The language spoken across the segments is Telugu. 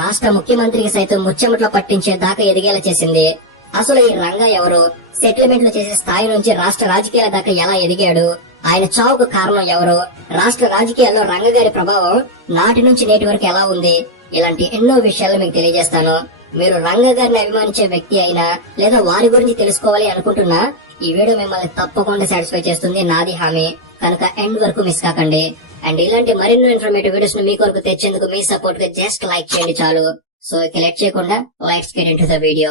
రాష్ట్ర ముఖ్యమంత్రికి సైతం ముచ్చెమట్లో పట్టించే దాకా ఎదిగేలా చేసింది. అసలు ఈ రంగా ఎవరు? సెటిల్మెంట్లు చేసే స్థాయి నుంచి రాష్ట్ర రాజకీయాల దాకా ఎలా ఎదిగాడు? ఆయన చావుకు కారణం ఎవరు? రాష్ట్ర రాజకీయాల్లో రంగ గారి ప్రభావం నాటి నుంచి నేటి వరకు ఎలా ఉంది? ఇలాంటి ఎన్నో విషయాలు మీకు తెలియజేస్తాను. మీరు రంగ గారిని అభిమానించే వ్యక్తి అయినా లేదా వారి గురించి తెలుసుకోవాలి అనుకుంటున్నా ఈ వీడియో మిమ్మల్ని తప్పకుండా సాటిస్ఫై చేస్తుంది, నాది హామీ. కనుక ఎండ్ వరకు మిస్ కాకండి. అండ్ ఇలాంటి మరిన్నో ఇన్ఫర్మేటివ్ వీడియోస్ మీ కొరకు తెచ్చేందుకు మీ సపోర్ట్ గా జస్ట్ లైక్ చేయండి చాలు. సో ఇక లేట్ చేయకుండా let's get into the video.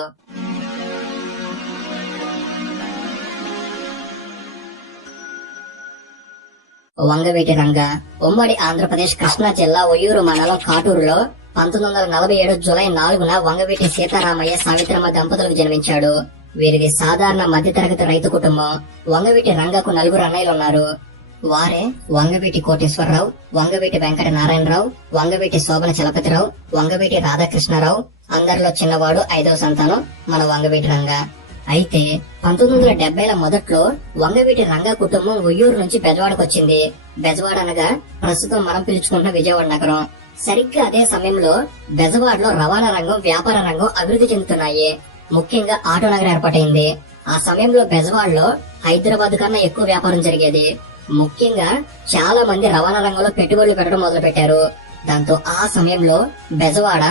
Vangaveeti రంగ ఉమ్మడి ఆంధ్రప్రదేశ్ కృష్ణా జిల్లా ఒయ్యూరు మండలం కాటూరులో 1947 జూలై 4న వంగవీటి సీతారామయ్య సావిత్రమ్మ దంపతులకు జన్మించాడు. వీరిది సాధారణ మధ్యతరగతి రైతు కుటుంబం. వంగవీటి రంగకు 4 అన్నయ్యలున్నారు. వారే వంగవీటి కోటేశ్వరరావు, వంగవీటి వెంకట నారాయణరావు, వంగవీటి శోభన చలపతిరావు, వంగవీటి రాధాకృష్ణారావు. అందరిలో చిన్నవాడు 5వ సంతానం మన వంగవీటి రంగ. అయితే 1970ల మొదట్లో వంగవీటి రంగ కుటుంబం ఉయ్యూరు నుంచి బెజవాడకు వచ్చింది. బెజవాడ అనగా ప్రస్తుతం మనం పిలుచుకుంటున్న విజయవాడ నగరం. సరిగ్గా అదే సమయంలో బెజవాడలో రవాణా రంగం, వ్యాపార రంగం అభివృద్ధి చెందుతున్నాయి. ముఖ్యంగా ఆటో నగరం ఏర్పాటైంది. ఆ సమయంలో బెజవాడలో హైదరాబాద్ కన్నా ఎక్కువ వ్యాపారం జరిగేది. ముఖ్యంగా చాలా మంది రవాణా రంగంలో పెట్టుబడులు పెట్టడం మొదలు పెట్టారు. దాంతో ఆ సమయంలో బెజవాడ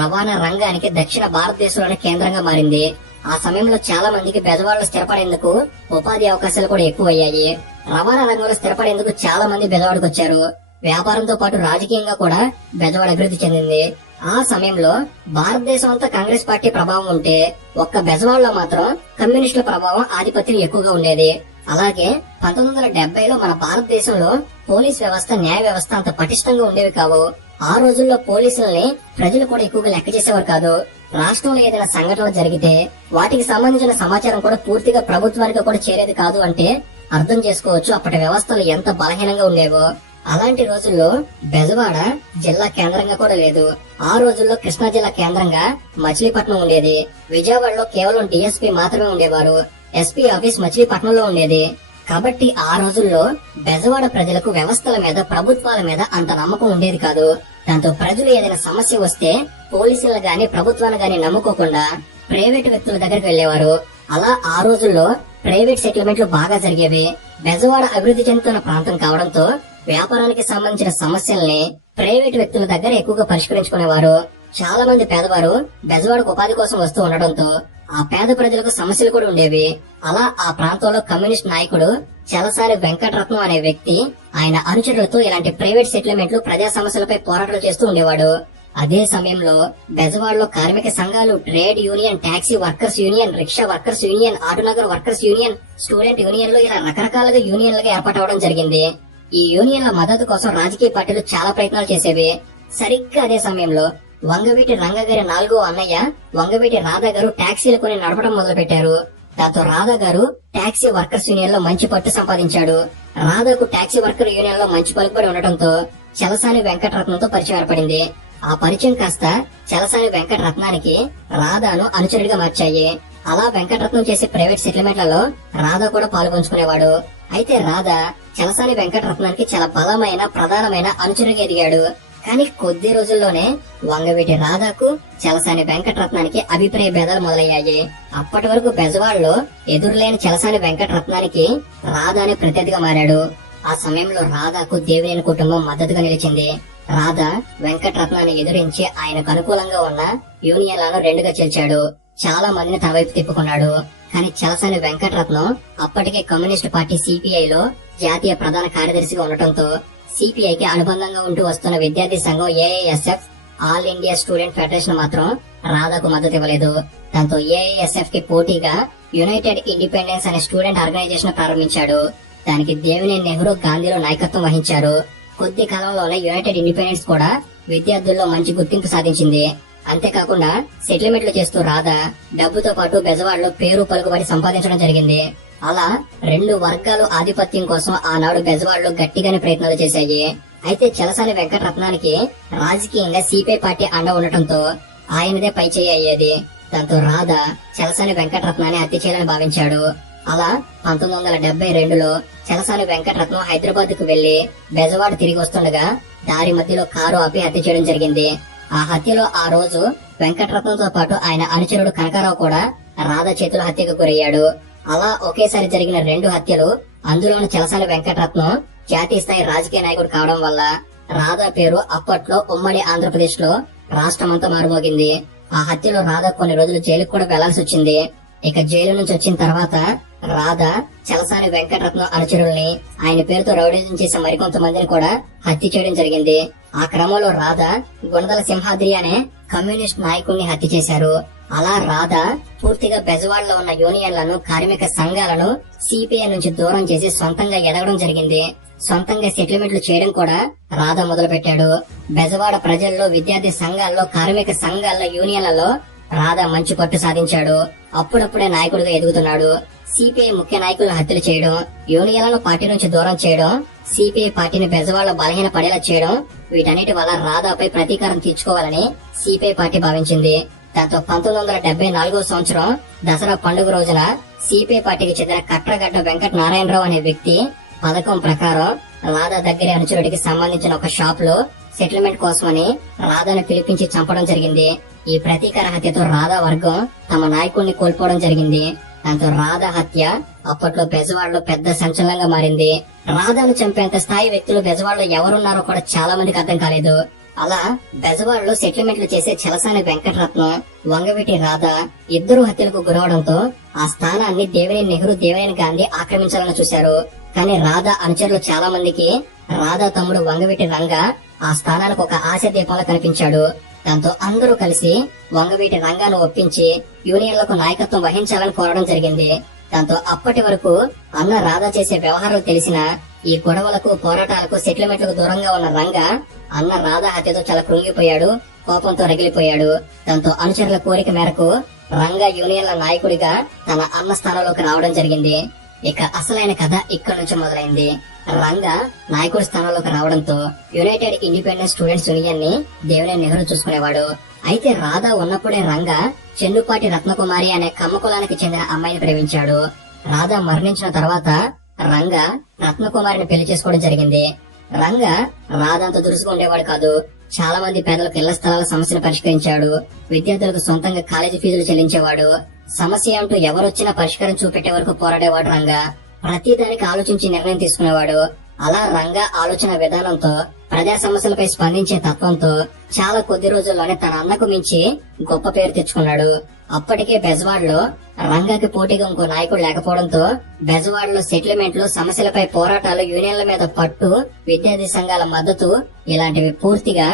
రవాణా రంగానికి దక్షిణ భారతదేశంలోని కేంద్రంగా మారింది. ఆ సమయంలో చాలా మందికి బెజవాడలో స్థిరపడేందుకు ఉపాధి అవకాశాలు కూడా ఎక్కువయ్యాయి. రవాణా రంగంలో స్థిరపడేందుకు చాలా మంది బెజవాడకు వచ్చారు. వ్యాపారంతో పాటు రాజకీయంగా కూడా బెజవాడ అభివృద్ధి చెందింది. ఆ సమయంలో భారతదేశం అంతా కాంగ్రెస్ పార్టీ ప్రభావం ఉంటే ఒక్క బెజవాడలో మాత్రం కమ్యూనిస్టుల ప్రభావం, ఆధిపత్యం ఎక్కువగా ఉండేది. అలాగే 1970లో మన భారతదేశంలో పోలీస్ వ్యవస్థ, న్యాయ వ్యవస్థ అంత పటిష్టంగా ఉండేవి కావు. ఆ రోజుల్లో పోలీసుల్ని ప్రజలు కూడా ఎక్కువగా లెక్క చేసేవారు కాదు. రాష్ట్రంలో ఏదైనా సంఘటనలు జరిగితే వాటికి సంబంధించిన సమాచారం కూడా పూర్తిగా ప్రభుత్వానికి కూడా చేరేది కాదు. అంటే అర్థం చేసుకోవచ్చు అప్పటి వ్యవస్థలు ఎంత బలహీనంగా ఉండేవో. అలాంటి రోజుల్లో బెజవాడ జిల్లా కేంద్రంగా కూడా లేదు. ఆ రోజుల్లో కృష్ణా జిల్లా కేంద్రంగా మచిలీపట్నం ఉండేది. విజయవాడలో కేవలం డిఎస్పీ మాత్రమే ఉండేవారు. ఎస్పీ ఆఫీస్ మచిలీపట్నంలో ఉండేది. కాబట్టి ఆ రోజుల్లో బెజవాడ ప్రజలకు వ్యవస్థల మీద, ప్రభుత్వాల మీద అంత నమ్మకం ఉండేది కాదు. దాంతో ప్రజలు ఏదైనా సమస్య వస్తే పోలీసులను గాని ప్రభుత్వాన్ని గాని నమ్ముకోకుండా ప్రైవేట్ వ్యక్తుల దగ్గరికి వెళ్లేవారు. అలా ఆ రోజుల్లో ప్రైవేట్ సెటిల్మెంట్లు బాగా జరిగేవి. బెజవాడ అభివృద్ధి చెందుతున్న ప్రాంతం కావడంతో వ్యాపారానికి సంబంధించిన సమస్యల్ని ప్రైవేట్ వ్యక్తుల దగ్గర ఎక్కువగా పరిష్కరించుకునేవారు. చాలా మంది పేదవారు బెజవాడకు ఉపాధి కోసం వస్తూ ఉండడంతో ఆ పేద ప్రజలకు సమస్యలు కూడా ఉండేవి. అలా ఆ ప్రాంతంలో కమ్యూనిస్ట్ నాయకుడు చలసాని వెంకటరత్నం అనే వ్యక్తి ఆయన అనుచరులతో ఇలాంటి ప్రైవేట్ సెటిల్మెంట్లు, ప్రజా సమస్యలపై పోరాటాలు చేస్తూ ఉండేవాడు. అదే సమయంలో బెజవాడలో కార్మిక సంఘాలు, trade union, taxi workers union, rickshaw workers union, Autonagar workers union, student యూనియన్లు ఇలా రకరకాలుగా యూనియన్లుగా ఏర్పాటవడం జరిగింది. ఈ యూనియన్ల మద్దతు కోసం రాజకీయ పార్టీలు చాలా ప్రయత్నాలు చేసేవి. సరిగ్గా అదే సమయంలో వంగవీటి రంగ గారి 4వ అన్నయ్య వంగవీటి రాధా గారు టాక్సీలు కొని నడపడం మొదలు పెట్టారు. దాంతో రాధా గారు టాక్సీ వర్కర్స్ యూనియన్ లో మంచి పట్టు సంపాదించాడు. రాధాకు టాక్సీ వర్కర్ యూనియన్ లో మంచి పలుకుబడి ఉండటంతో చలసాని వెంకటరత్నంతో పరిచయం ఏర్పడింది. ఆ పరిచయం కాస్త చలసాని వెంకటరత్నానికి రాధాను అనుచరుడిగా మార్చాయి. అలా వెంకటరత్నం చేసే ప్రైవేట్ సెటిల్మెంట్లలో రాధా కూడా పాల్గొంచుకునేవాడు. అయితే రాధా చలసాని వెంకటరత్నానికి చాలా బలమైన, ప్రధానమైన అనుచరుడిగా ఎదిగాడు. కానీ కొద్ది రోజుల్లోనే వంగవీటి రాధాకు చలసాని వెంకటరత్నానికి అభిప్రాయ భేదాలు మొదలయ్యాయి. అప్పటి వరకు బెజవాడలో ఎదురులేని చలసాని వెంకటరత్నానికి రాధాని ప్రత్యర్థిగా మారాడు. ఆ సమయంలో రాధాకు దేవినేని కుటుంబం మద్దతుగా నిలిచింది. రాధా వెంకటరత్నాన్ని ఎదురించి ఆయనకు అనుకూలంగా ఉన్న యూనియన్లను 2గా చీల్చాడు. చాలా మందిని తన వైపు తిప్పుకున్నాడు. కానీ చలసాని వెంకటరత్నం అప్పటికే కమ్యూనిస్ట్ పార్టీ సిపిఐలో జాతీయ ప్రధాన కార్యదర్శిగా ఉండటంతో సిపిఐకి అనుబంధంగా ఉంటూ వస్తున్న విద్యార్థి సంఘం AISF, all India student federation మాత్రం రాధాకు మద్దతు ఇవ్వలేదు. దాంతో ఏఐఎస్ఎఫ్ కి పోటీగా యునైటెడ్ ఇండిపెండెన్స్ అనే స్టూడెంట్ ఆర్గనైజేషన్ ప్రారంభించాడు. దానికి దేవినేని నెహ్రూ, గాంధీలో నాయకత్వం వహించారు. కొద్ది కాలంలోనే యునైటెడ్ ఇండిపెండెన్స్ కూడా విద్యార్థుల్లో మంచి గుర్తింపు సాధించింది. అంతేకాకుండా సెటిల్మెంట్లు చేస్తూ రాధా డబ్బుతో పాటు బెజవాడలో పేరు, పలుకుబడి సంపాదించడం జరిగింది. అలా 2 వర్గాలు ఆధిపత్యం కోసం ఆనాడు బెజవాడలో గట్టిగానే ప్రయత్నాలు చేశాయి. అయితే చలసాని వెంకటరత్నానికి రాజకీయంగా సిపిఐ పార్టీ అండ ఉండటంతో ఆయనదే పై చేయి అయ్యేది. దాంతో రాధా చలసాని వెంకటరత్నాన్ని హత్య చేయాలని భావించాడు. అలా 1972లో చలసాని వెంకటరత్నం హైదరాబాద్ కు వెళ్లి బెజవాడ తిరిగి వస్తుండగా దారి మధ్యలో కారు ఆపి హత్య చేయడం జరిగింది. ఆ హత్యలో ఆ రోజు వెంకటరత్నంతో పాటు ఆయన అనుచరుడు కనకారావు కూడా రాధ చేతుల హత్యకు గురయ్యాడు. అలా ఒకేసారి జరిగిన 2 హత్యలు, అందులోని చలసాని వెంకటరత్నం జాతీయ స్థాయి రాజకీయ నాయకుడు కావడం వల్ల రాధ పేరు అప్పట్లో ఉమ్మడి ఆంధ్రప్రదేశ్ లో రాష్ట్రమంతా మారుమోగింది. ఆ హత్యలో రాధ కొన్ని రోజులు జైలుకు కూడా వెళ్లాల్సి వచ్చింది. ఇక జైలు నుంచి వచ్చిన తర్వాత రాధ చలసాని వెంకటరత్నం అనుచరుల్ని, ఆయన పేరుతో రౌడీజం చేసే మరికొంతమందిని కూడా హత్య చేయడం జరిగింది. ఆ క్రమంలో రాధ గుణదల సింహాద్రి అనే కమ్యూనిస్ట్ నాయకుడిని హత్య చేశారు. అలా రాధ పూర్తిగా బెజవాడలో ఉన్న యూనియన్లను, కార్మిక సంఘాలను సిపిఐ నుంచి దూరం చేసి సొంతంగా ఎదగడం జరిగింది. సొంతంగా సెటిల్మెంట్లు చేయడం కూడా రాధ మొదలు పెట్టాడు. బెజవాడ ప్రజల్లో, విద్యార్థి సంఘాల్లో, కార్మిక సంఘాల్లో, యూనియన్లలో రాధ మంచి పట్టు సాధించాడు. అప్పుడప్పుడే నాయకుడిగా ఎదుగుతున్నాడు. సిపిఐ ముఖ్య నాయకులను హత్యలు చేయడం, యూనియన్లను పార్టీ నుంచి దూరం చేయడం, సిపిఐ పార్టీని బెజవాడలో బలహీన పడేలా చేయడం, వీటన్నిటి వల్ల రాధాపై ప్రతీకారం తీర్చుకోవాలని సిపిఐ పార్టీ భావించింది. దాంతో 1974 సంవత్సరం దసరా పండుగ రోజున సిపిఐ పార్టీకి చెందిన కట్రగడ్డ వెంకట నారాయణరావు అనే వ్యక్తి పథకం ప్రకారం రాధా దగ్గర అనుచరుడికి సంబంధించిన ఒక షాప్ లో సెటిల్మెంట్ కోసమని రాధాను పిలిపించి చంపడం జరిగింది. ఈ ప్రతీకార హత్యతో రాధా వర్గం తమ నాయకుడిని కోల్పోవడం జరిగింది. దాంతో రాధా హత్య అప్పట్లో బెజవాడలో పెద్ద సంచలనంగా మారింది. రాధాను చంపేంత స్థాయి వ్యక్తులు బెజవాడలో ఎవరున్నారో కూడా చాలా మందికి అర్థం కాలేదు. అలా బెజవాడలో సెటిల్మెంట్లు చేసే చలసాని వెంకటరత్నం, వంగవీటి రాధ ఇద్దరు హత్యలకు గురవడంతో ఆ స్థానాన్ని దేవినేని నెహ్రూ, దేవినేని గాంధీ ఆక్రమించాలని చూశారు. కానీ రాధా అనుచరులు చాలా మందికి రాధా తమ్ముడు వంగవీటి రంగ ఆ స్థానానికి ఒక ఆశ దీపంలో కనిపించాడు. దాంతో అందరూ కలిసి వంగవీటి రంగాను ఒప్పించి యూనియన్లకు నాయకత్వం వహించాలని కోరడం జరిగింది. దాంతో అప్పటి వరకు అన్న రాధా చేసే వ్యవహారాలు తెలిసిన ఈ గొడవలకు, పోరాటాలకు, సెటిల్మెంట్లకు దూరంగా ఉన్న రంగ అన్న రాధా హత్యతో చాలా కృంగిపోయాడు, కోపంతో రగిలిపోయాడు. దాంతో అనుచరుల కోరిక మేరకు రంగ యూనియన్ల నాయకుడిగా తన అన్న స్థానంలోకి రావడం జరిగింది. ఇక అసలైన కథ ఇక్కడ నుంచి మొదలైంది. రంగ నాయకుడి స్థానంలోకి రావడంతో యునైటెడ్ ఇండిపెండెంట్ స్టూడెంట్స్ యూనియన్ ని దేవినేని నెహ్రూ చూసుకునేవాడు. అయితే రాధా ఉన్నప్పుడే రంగ చెన్నుపాటి రత్నకుమారి అనే కమ్మ కులానికి చెందిన అమ్మాయిని ప్రేమించాడు. రాధా మరణించిన తర్వాత రంగ రత్నకుమారిని పెళ్లి చేసుకోవడం జరిగింది. రంగ రాధాంతో దురుసుగా ఉండేవాడు కాదు. చాలా మంది పేదలకు ఇళ్ల స్థలాల సమస్యను పరిష్కరించాడు. విద్యార్థులకు సొంతంగా కాలేజీ ఫీజులు చెల్లించేవాడు. సమస్య అంటూ ఎవరొచ్చినా పరిష్కారం చూపెట్టే వరకు పోరాడేవాడు రంగ. ప్రతి దానికి ఆలోచించి నిర్ణయం తీసుకునేవాడు. అలా రంగ ఆలోచన విధానంతో, ప్రజా సమస్యలపై స్పందించే తత్వంతో చాలా కొద్ది రోజుల్లోనే తన అన్నకు మించి గొప్ప పేరు తెచ్చుకున్నాడు. అప్పటికే బెజవాడలో రంగకి పోటీగా ఇంకో నాయకుడు లేకపోవడంతో బెజవాడలో సెటిల్మెంట్లు, సమస్యలపై పోరాటాలు, యూనియన్ల మీద పట్టు, విద్యార్థి సంఘాల మద్దతు ఇలాంటివి పూర్తిగా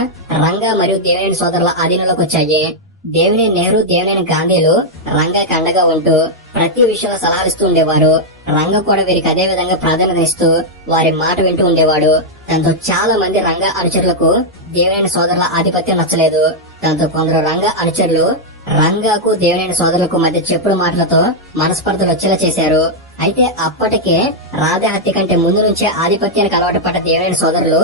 రంగ మరియు దేవినేని సోదరుల ఆధీనంలోకి వచ్చాయి. దేవినేని నెహ్రూ, దేవినేని గాంధీలు రంగకి అండగా ఉంటూ ప్రతి విషయంలో సలహాలిస్తూ ఉండేవారు. రంగ కూడా వీరికి అదే విధంగా ప్రాధాన్యత ఇస్తూ వారి మాట వింటూ ఉండేవాడు. దాంతో చాలా మంది రంగ అనుచరులకు దేవినేని సోదరుల ఆధిపత్యం నచ్చలేదు. దాంతో కొందరు రంగ అనుచరులు రంగకు, దేవినేని సోదరులకు మధ్య చెప్పుడు మాటలతో మనస్పర్ధలు వచ్చేలా చేశారు. అయితే అప్పటికే రాధా హత్య కంటే ముందు నుంచే ఆధిపత్యానికి అలవాటు పడ్డ దేవినేని సోదరులు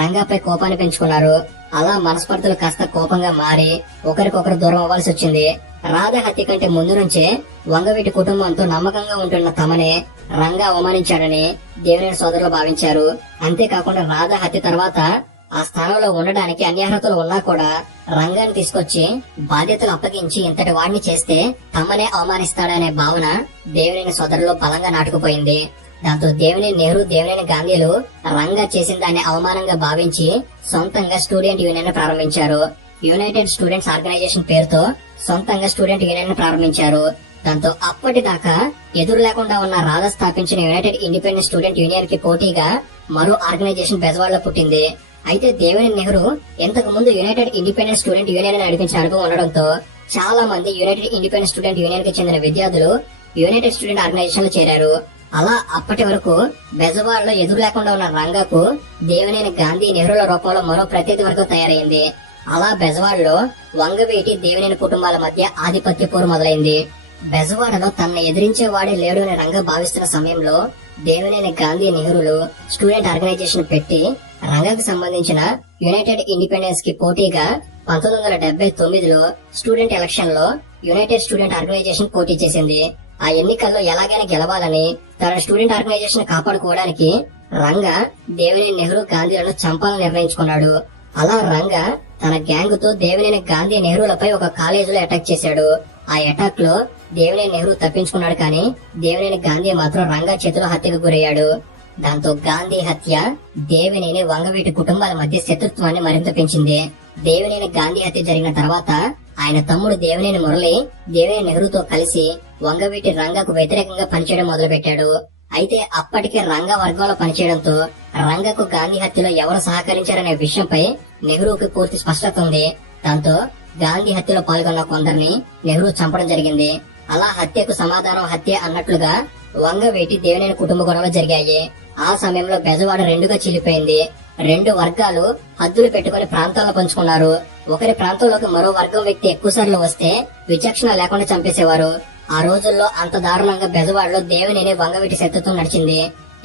రంగపై కోపాన్ని పెంచుకున్నారు. అలా మనస్పర్ధలు కాస్త కోపంగా మారి ఒకరికొకరు దూరం అవ్వాల్సి వచ్చింది. రాధా హత్య కంటే ముందు నుంచే వంగవీటి కుటుంబంతో నమ్మకంగా ఉంటున్న తమనే రంగ అవమానించాడని దేవినేని సోదరులు భావించారు. అంతేకాకుండా రాధా హత్య తర్వాత ఆ స్థానంలో ఉండడానికి అన్ని అర్హతలు ఉన్నా కూడా రంగాన్ని తీసుకొచ్చి బాధ్యతలు అప్పగించి ఇంతటి వాడిని చేస్తే తమనే అవమానిస్తాడనే భావన దేవినేని సోదరులో బలంగా నాటుకుపోయింది. దాంతో దేవినేని నెహ్రూ, దేవినేని గాంధీలు రంగా చేసిన దాన్ని అవమానంగా భావించి సొంతంగా స్టూడెంట్ యూనియన్ ప్రారంభించారు. యునైటెడ్ స్టూడెంట్స్ ఆర్గనైజేషన్ పేరుతో సొంతంగా స్టూడెంట్ యూనియన్ ప్రారంభించారు. దాంతో అప్పటిదాకా ఎదురు లేకుండా ఉన్న రాధా స్థాపించిన యునైటెడ్ ఇండిపెండెంట్ స్టూడెంట్ యూనియన్ కి పోటీగా మరో ఆర్గనైజేషన్ బెజవాడలో పుట్టింది. అయితే దేవినేని నెహ్రూ ఇంతకు ముందు యునైటెడ్ ఇండిపెండెంట్ స్టూడెంట్ యూనియన్ నడిపించిన అనుభవం ఉండడంతో చాలా మంది యునైటెడ్ ఇండిపెండెంట్ స్టూడెంట్ యూనియన్ కి చెందిన విద్యార్థులు యునైటెడ్ స్టూడెంట్ ఆర్గనైజేషన్ లో చేరారు. అలా అప్పటి వరకు బెజవాడలో ఎదురు లేకుండా ఉన్న రంగకు దేవినేని గాంధీ, నెహ్రూల రూపంలో మరో ప్రత్యర్థి వర్గం తయారైంది. అలా బెజవాడలో వంగవీటి, దేవినేని కుటుంబాల మధ్య ఆధిపత్య పోరు మొదలైంది. బెజవాడలో తనను ఎదిరించేవాడే లేడు అని రంగ భావిస్తున్న సమయంలో దేవినేని గాంధీ, నెహ్రూలు స్టూడెంట్ ఆర్గనైజేషన్ పెట్టి రంగకు సంబంధించిన యునైటెడ్ ఇండిపెండెన్స్ కి పోటీగా 1979లో స్టూడెంట్ ఎలక్షన్ లో యునైటెడ్ స్టూడెంట్ ఆర్గనైజేషన్ పోటీ చేసింది. ఆ ఎన్నికల్లో ఎలాగైనా గెలవాలని, తన స్టూడెంట్ ఆర్గనైజేషన్ కాపాడుకోవడానికి రంగ దేవినేని నెహ్రూ, గాంధీలను చంపాలని నిర్ణయించుకున్నాడు. అలా రంగ తన గ్యాంగ్ తో దేవినేని గాంధీ నెహ్రూలపై ఒక కాలేజీలో అటాక్ చేశాడు. ఆ అటాక్ లో దేవినేని నెహ్రూ తప్పించుకున్నాడు, కానీ దేవినేని గాంధీ మాత్రం రంగా చేతిలో హత్యకు గురయ్యాడు. దాంతో గాంధీ హత్య దేవినేని వంగవీటి కుటుంబాల మధ్య శత్రుత్వాన్ని మరింత పెంచింది. దేవినేని గాంధీ హత్య జరిగిన తర్వాత ఆయన తమ్ముడు దేవినేని మురళి దేవినేని నెహ్రూతో కలిసి వంగవీటి రంగాకు వ్యతిరేకంగా పనిచేయడం మొదలుపెట్టాడు. అయితే అప్పటికే రంగా వర్గంలో పనిచేయడంతో రంగకు గాంధీ హత్యలో ఎవరు సహకరించారనే విషయంపై నెహ్రూకి పూర్తి స్పష్టత ఉంది. దాంతో గాంధీ హత్యలో పాల్గొన్న కొందరిని నెహ్రూ చంపడం జరిగింది. అలా హత్యకు సమాధానం హత్య అన్నట్లుగా వంగవీటి దేవినేని కుటుంబ గొడవలు జరిగాయి. ఆ సమయంలో బెజవాడ రెండుగా చీలిపోయింది. రెండు వర్గాలు హద్దులు పెట్టుకుని ప్రాంతాలను పంచుకున్నారు. ఒకరి ప్రాంతంలోకి మరో వర్గం వ్యక్తి ఎక్కువసార్లు వస్తే విచక్షణ లేకుండా చంపేసేవారు. ఆ రోజుల్లో అంత దారుణంగా బెజవాడలో దేవినేని వంగవీటి శత్రుత్వం నడిచింది.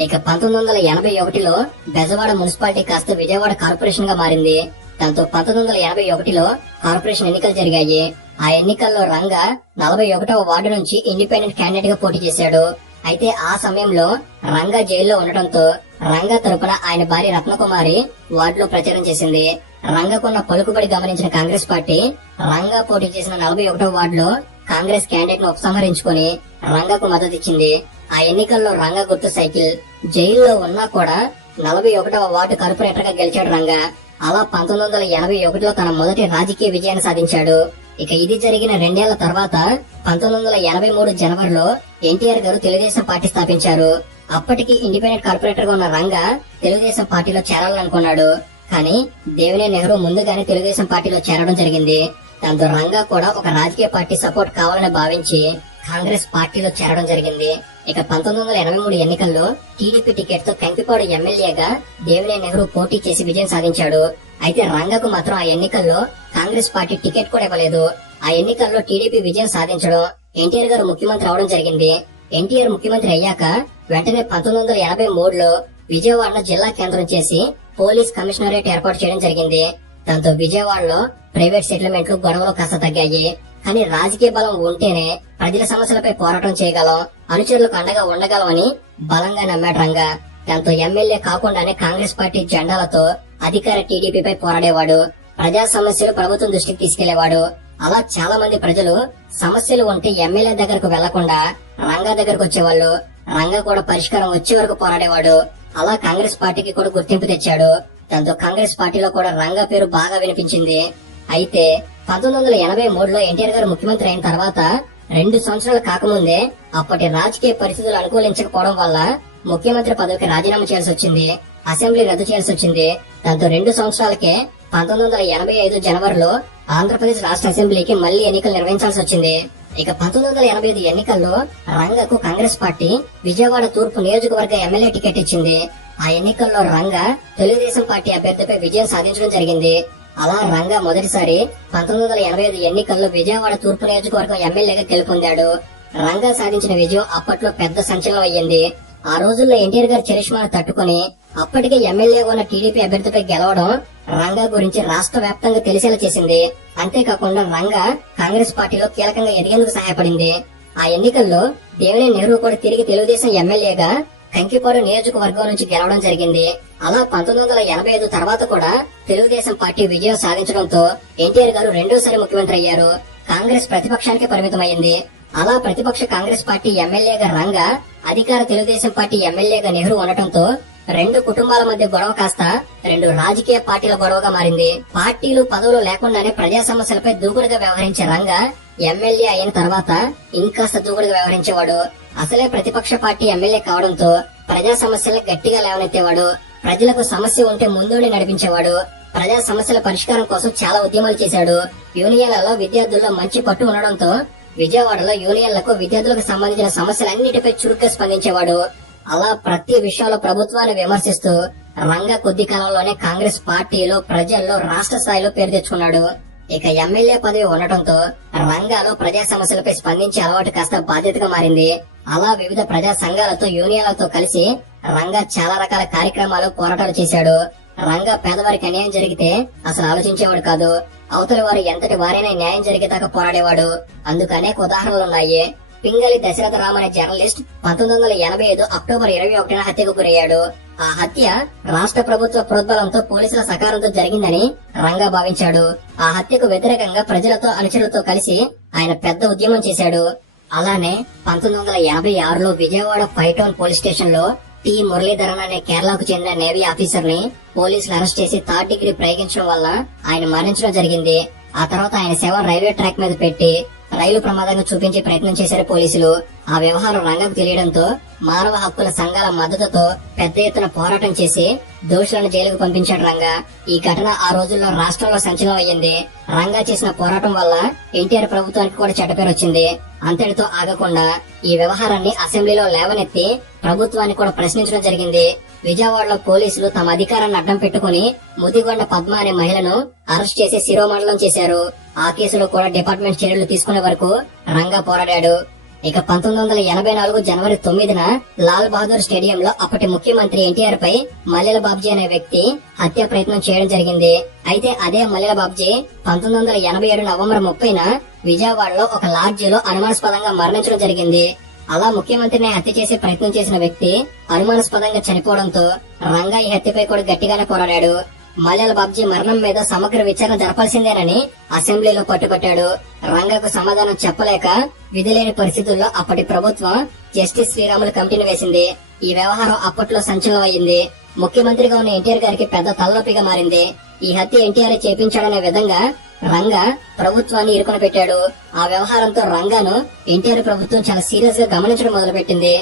ఇక 1981లో బెజవాడ మున్సిపాలిటీ కాస్త విజయవాడ కార్పొరేషన్ గా మారింది. దాంతో 1981లో కార్పొరేషన్ ఎన్నికలు జరిగాయి. ఆ ఎన్నికల్లో రంగా 41వ వార్డు నుంచి ఇండిపెండెంట్ క్యాండిడేట్ గా పోటీ చేశాడు. అయితే ఆ సమయంలో రంగా జైల్లో ఉండటంతో రంగా తరపున ఆయన భార్య రత్నకుమారి వార్డులో ప్రచారం చేసింది. రంగకున్న పలుకుబడి గమనించిన కాంగ్రెస్ పార్టీ రంగా పోటీ చేసిన 41వ వార్డులో కాంగ్రెస్ క్యాండిడేట్ ను ఉపసంహరించుకుని రంగాకు మద్దతిచ్చింది. ఆ ఎన్నికల్లో రంగా గుర్తు సైకిల్. జైల్లో ఉన్నా కూడా 41వ వార్డు కార్పొరేటర్ గా గెలిచాడు రంగా. అలా 1981లో తన మొదటి రాజకీయ విజయాన్ని సాధించాడు. ఇక ఇది జరిగిన 2 ఏళ్ల తర్వాత 1983 జనవరిలో ఎన్టీఆర్ గారు తెలుగుదేశం పార్టీ స్థాపించారు. అప్పటికి ఇండిపెండెంట్ కార్పొరేటర్ గా ఉన్న రంగా తెలుగుదేశం పార్టీలో చేరాలనుకున్నాడు. కానీ దేవినేని నెహ్రూ ముందుగానే తెలుగుదేశం పార్టీలో చేరడం జరిగింది. దాంతో రంగా కూడా ఒక రాజకీయ పార్టీ సపోర్ట్ కావాలని భావించి కాంగ్రెస్ పార్టీలో చేరడం జరిగింది. ఇక 1983 ఎన్నికల్లో టీడీపీ టికెట్ తో కంకిపాడు ఎమ్మెల్యేగా దేవినేని నెహ్రూ పోటీ చేసి విజయం సాధించాడు. అయితే రంగకు మాత్రం ఆ ఎన్నికల్లో కాంగ్రెస్ పార్టీ టికెట్ కూడా ఇవ్వలేదు. ఆ ఎన్నికల్లో టీడీపీ విజయం సాధించడం, ఎన్టీఆర్ గారు ముఖ్యమంత్రి అవడం జరిగింది. ఎన్టీఆర్ ముఖ్యమంత్రి అయ్యాక వెంటనే 1983లో విజయవాడను జిల్లా కేంద్రం చేసి పోలీస్ కమిషనరేట్ ఏర్పాటు చేయడం జరిగింది. దాంతో విజయవాడలో ప్రైవేట్ సెటిల్మెంట్లు గొడవలు కాస్త తగ్గాయి. కానీ రాజకీయ బలం ఉంటేనే ప్రజల సమస్యలపై పోరాటం చేయగలం, అనుచరులకు అండగా ఉండగలమని బలంగా నమ్మాడు రంగా. దాంతో ఎమ్మెల్యే కాకుండానే కాంగ్రెస్ పార్టీ జెండాలతో అధికార టీడీపీపై పోరాడేవాడు. ప్రజా సమస్యలు ప్రభుత్వం దృష్టికి తీసుకెళ్లేవాడు. అలా చాలా మంది ప్రజలు సమస్యలు ఉంటే ఎమ్మెల్యే దగ్గరకు వెళ్లకుండా రంగా దగ్గరకు వచ్చేవాళ్ళు. రంగా కూడా పరిష్కారం వచ్చే వరకు పోరాడేవాడు. అలా కాంగ్రెస్ పార్టీకి కూడా గుర్తింపు తెచ్చాడు. దాంతో కాంగ్రెస్ పార్టీలో కూడా రంగా పేరు బాగా వినిపించింది. అయితే 1983లో ఎన్టీఆర్ గారు ముఖ్యమంత్రి అయిన తర్వాత 2 సంవత్సరాలు కాకముందే అప్పటి రాజకీయ పరిస్థితులు అనుకూలించకపోవడం వల్ల ముఖ్యమంత్రి పదవికి రాజీనామా చేయాల్సి వచ్చింది. అసెంబ్లీ రద్దు చేయాల్సి వచ్చింది. దాంతో 2 సంవత్సరాలకే 1985 జనవరిలో ఆంధ్రప్రదేశ్ రాష్ట్ర అసెంబ్లీకి మళ్లీ ఎన్నికలు నిర్వహించాల్సి వచ్చింది. ఇక 1985 ఎన్నికల్లో రంగాకు కాంగ్రెస్ పార్టీ విజయవాడ తూర్పు నియోజకవర్గ ఎమ్మెల్యే టికెట్ ఇచ్చింది. ఆ ఎన్నికల్లో రంగా తెలుగుదేశం పార్టీ అభ్యర్థిపై విజయం సాధించడం జరిగింది. అలా రంగా మొదటిసారి 1985 ఎన్నికల్లో విజయవాడ తూర్పు నియోజకవర్గం ఎమ్మెల్యేగా గెలుపొందాడు. రంగా సాధించిన విజయం అప్పట్లో పెద్ద సంచలనం అయ్యింది. ఆ రోజుల్లో ఎన్టీఆర్ గారి చరిష్మాను తట్టుకుని అప్పటికే ఎమ్మెల్యేగా ఉన్న టీడీపీ అభ్యర్థిపై గెలవడం రంగా గురించి రాష్ట్ర వ్యాప్తంగా తెలిసేలా చేసింది. అంతేకాకుండా రంగా కాంగ్రెస్ పార్టీలో కీలకంగా ఎదిగేందుకు సహాయపడింది. ఆ ఎన్నికల్లో దేవినేని నెహ్రూ కూడా తిరిగి తెలుగుదేశం ఎమ్మెల్యేగా కంకిపాడు నియోజకవర్గం నుంచి గెలవడం జరిగింది. అలా 1985 తర్వాత కూడా తెలుగుదేశం పార్టీ విజయం సాధించడంతో ఎన్టీఆర్ గారు రెండోసారి ముఖ్యమంత్రి అయ్యారు. కాంగ్రెస్ ప్రతిపక్షానికి పరిమితమైంది. అలా ప్రతిపక్ష కాంగ్రెస్ పార్టీ ఎమ్మెల్యేగా రంగా, అధికార తెలుగుదేశం పార్టీ ఎమ్మెల్యేగా నెహ్రూ ఉండటంతో 2 కుటుంబాల మధ్య గొడవ కాస్త 2 రాజకీయ పార్టీల గొడవగా మారింది. పార్టీలు పదవులు లేకుండానే ప్రజా సమస్యలపై దూకుడుగా వ్యవహరించే రంగా ఎమ్మెల్యే అయిన తర్వాత ఇంకాస్త దూకుడుగా వ్యవహరించేవాడు. అసలే ప్రతిపక్ష పార్టీ ఎమ్మెల్యే కావడంతో ప్రజా సమస్యలను గట్టిగా లేవనెత్తేవాడు. ప్రజలకు సమస్య ఉంటే ముందుండి నడిపించేవాడు. ప్రజా సమస్యల పరిష్కారం కోసం చాలా ఉద్యమాలు చేశాడు. యూనియన్లలో విద్యార్థుల్లో మంచి పట్టు ఉండడంతో విజయవాడలో యూనియన్లకు విద్యార్థులకు సంబంధించిన సమస్యలన్నిటిపై చురుగ్గా స్పందించేవాడు. అలా ప్రతి విషయంలో ప్రభుత్వాన్ని విమర్శిస్తూ రంగా కొద్ది కాలంలోనే కాంగ్రెస్ పార్టీలో, ప్రజల్లో, రాష్ట్ర స్థాయిలో పేరు తెచ్చుకున్నాడు. ఇక ఎమ్మెల్యే పదవి ఉండటంతో రంగాలో ప్రజా సమస్యలపై స్పందించే అలవాటు కాస్త బాధ్యతగా మారింది. అలా వివిధ ప్రజా సంఘాలతో, యూనియన్లతో కలిసి రంగా చాలా రకాల కార్యక్రమాలు, పోరాటాలు చేశాడు. రంగా పేదవారికి అన్యాయం జరిగితే అసలు ఆలోచించేవాడు కాదు. అవతలి వారు ఎంతటి వారైనా న్యాయం జరిగేదాకా పోరాడేవాడు. అందుకు అనేక ఉదాహరణలున్నాయి. పింగళి దశరథ రామ్ అనే జర్నలిస్ట్ 1985 అక్టోబర్ 21న హత్యకు గురయ్యాడు. ఆ హత్య రాష్ట్ర ప్రభుత్వ ప్రోద్బలంతో పోలీసుల సహకారంతో జరిగిందని రంగా భావించాడు. ఆ హత్యకు వ్యతిరేకంగా ప్రజలతో అనుచరులతో కలిసి ఆయన పెద్ద ఉద్యమం చేశాడు. అలానే 1986లో విజయవాడ 5 టౌన్ పోలీస్ స్టేషన్ లో టి మురళీధరన్ అనే కేరళకు చెందిన నేవీ ఆఫీసర్ ని పోలీసులు అరెస్ట్ చేసి 3rd డిగ్రీ ప్రయోగించడం వల్ల ఆయన మరణించడం జరిగింది. ఆ తర్వాత ఆయన శవం రైల్వే ట్రాక్ మీద పెట్టి రైలు ప్రమాదంగా చూపించే ప్రయత్నం చేశారు పోలీసులు. ఆ వ్యవహారం రంగకు తెలియడంతో మానవ హక్కుల సంఘాల మద్దతుతో పెద్ద ఎత్తున పోరాటం చేసి దోషులను జైలుకు పంపించాడు రంగా. ఈ ఘటన ఆ రోజుల్లో రాష్ట్రంలో సంచలనం అయ్యింది. రంగా చేసిన పోరాటం వల్ల ఎన్టీఆర్ ప్రభుత్వానికి కూడా చెడ్డ పేరు వచ్చింది. అంతటితో ఆగకుండా ఈ వ్యవహారాన్ని అసెంబ్లీలో లేవనెత్తి ప్రభుత్వాన్ని కూడా ప్రశ్నించడం జరిగింది. విజయవాడలో పోలీసులు తమ అధికారాన్ని అడ్డం పెట్టుకుని ముదిగొండ పద్మ అనే మహిళను అరెస్ట్ చేసి శిరోమండలం చేశారు. ఆ కేసులో కూడా డిపార్ట్మెంట్ చర్యలు తీసుకునే వరకు రంగా పోరాడాడు. ఇక 1984 జనవరి 9న లాల్ బహదూర్ స్టేడియంలో అప్పటి ముఖ్యమంత్రి ఎన్టీఆర్ పై మల్లెల బాబ్జీ అనే వ్యక్తి హత్య ప్రయత్నం చేయడం జరిగింది. అయితే అదే మల్లెల బాబ్జీ 1987 నవంబర్ 30న విజయవాడలో ఒక లాడ్జిలో అనుమానాస్పదంగా మరణించడం జరిగింది. అలా ముఖ్యమంత్రిని హత్య చేసే ప్రయత్నం చేసిన వ్యక్తి అనుమానాస్పదంగా చనిపోవడంతో రంగా ఈ హత్యపై కూడా గట్టిగానే పోరాడాడు. మల్లెల బాబ్జీ మరణం మీద సమగ్ర విచారణ జరపాల్సిందేనని అసెంబ్లీలో పట్టుబట్టాడు. రంగాకు సమాధానం చెప్పలేక విధిలేని పరిస్థితుల్లో అప్పటి ప్రభుత్వం జస్టిస్ శ్రీరాములు కమిటీని వేసింది. ఈ వ్యవహారం అప్పట్లో సంచలనం అయింది. ముఖ్యమంత్రిగా ఉన్న ఎన్టీఆర్ గారికి పెద్ద తలనొప్పిగా మారింది. ఈ హత్య ఎన్టీఆర్ చేపించాడనే విధంగా రంగా ప్రభుత్వాన్ని ఇరుకున పెట్టాడు. ఆ వ్యవహారంతో రంగాను ఎన్టీఆర్ ప్రభుత్వం చాలా సీరియస్ గా గమనించడం మొదలుపెట్టింది.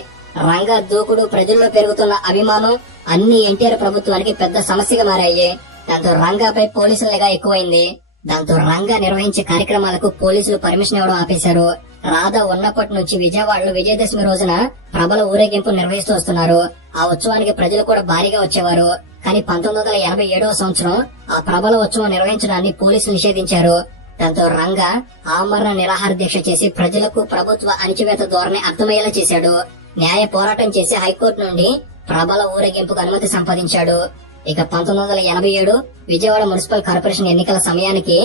రంగా దూకుడు, ప్రజల్లో పెరుగుతున్న అభిమానం అన్ని ఎన్టీఆర్ ప్రభుత్వానికి పెద్ద సమస్యగా మారాయి. దాంతో రంగాపై పోలీసుల నిఘా ఎక్కువైంది. దాంతో రంగా నిర్వహించే కార్యక్రమాలకు పోలీసులు పర్మిషన్ ఇవ్వడం ఆపేశారు. రాధా ఉన్నప్పటి నుంచి విజయవాడలో విజయదశమి రోజున ప్రబల ఊరేగింపు నిర్వహిస్తూ వస్తున్నారు. ఆ ఉత్సవానికి ప్రజలు కూడా భారీగా వచ్చేవారు. కానీ 1987వ సంవత్సరం ఆ ప్రబల ఉత్సవం నిర్వహించడాన్ని పోలీసులు నిషేధించారు. దాంతో రంగా ఆమరణ నిరాహార దీక్ష చేసి ప్రజలకు ప్రభుత్వ అణచివేత ధోరణి అర్థమయ్యేలా చేశాడు. న్యాయ పోరాటం చేసి హైకోర్టు నుండి ప్రబల ఊరేగింపుకు అనుమతి సంపాదించాడు. ఇక 1987 విజయవాడ మున్సిపల్ కార్పొరేషన్ ఎన్నికల సమయానికి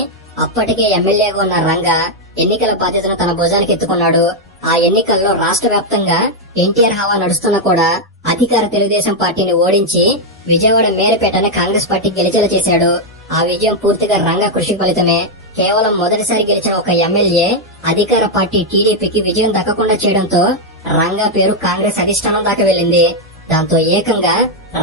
అప్పటికే ఎమ్మెల్యేగా ఉన్న రంగా ఎన్నికల బాధ్యతను తన భుజానికి ఎత్తుకున్నాడు. ఆ ఎన్నికల్లో రాష్ట్ర వ్యాప్తంగా ఎన్టీఆర్ హవా నడుస్తున్నా కూడా అధికార తెలుగుదేశం పార్టీని ఓడించి విజయవాడ మేరపేటని కాంగ్రెస్ పార్టీ గెలిచేలా చేశాడు. ఆ విజయం పూర్తిగా రంగా కృషి ఫలితమే. కేవలం మొదటిసారి గెలిచిన ఒక ఎమ్మెల్యే అధికార పార్టీ టీడీపీకి విజయం దక్కకుండా చేయడంతో రంగా పేరు కాంగ్రెస్ అధిష్టానం దాకా వెళ్లింది. దాంతో ఏకంగా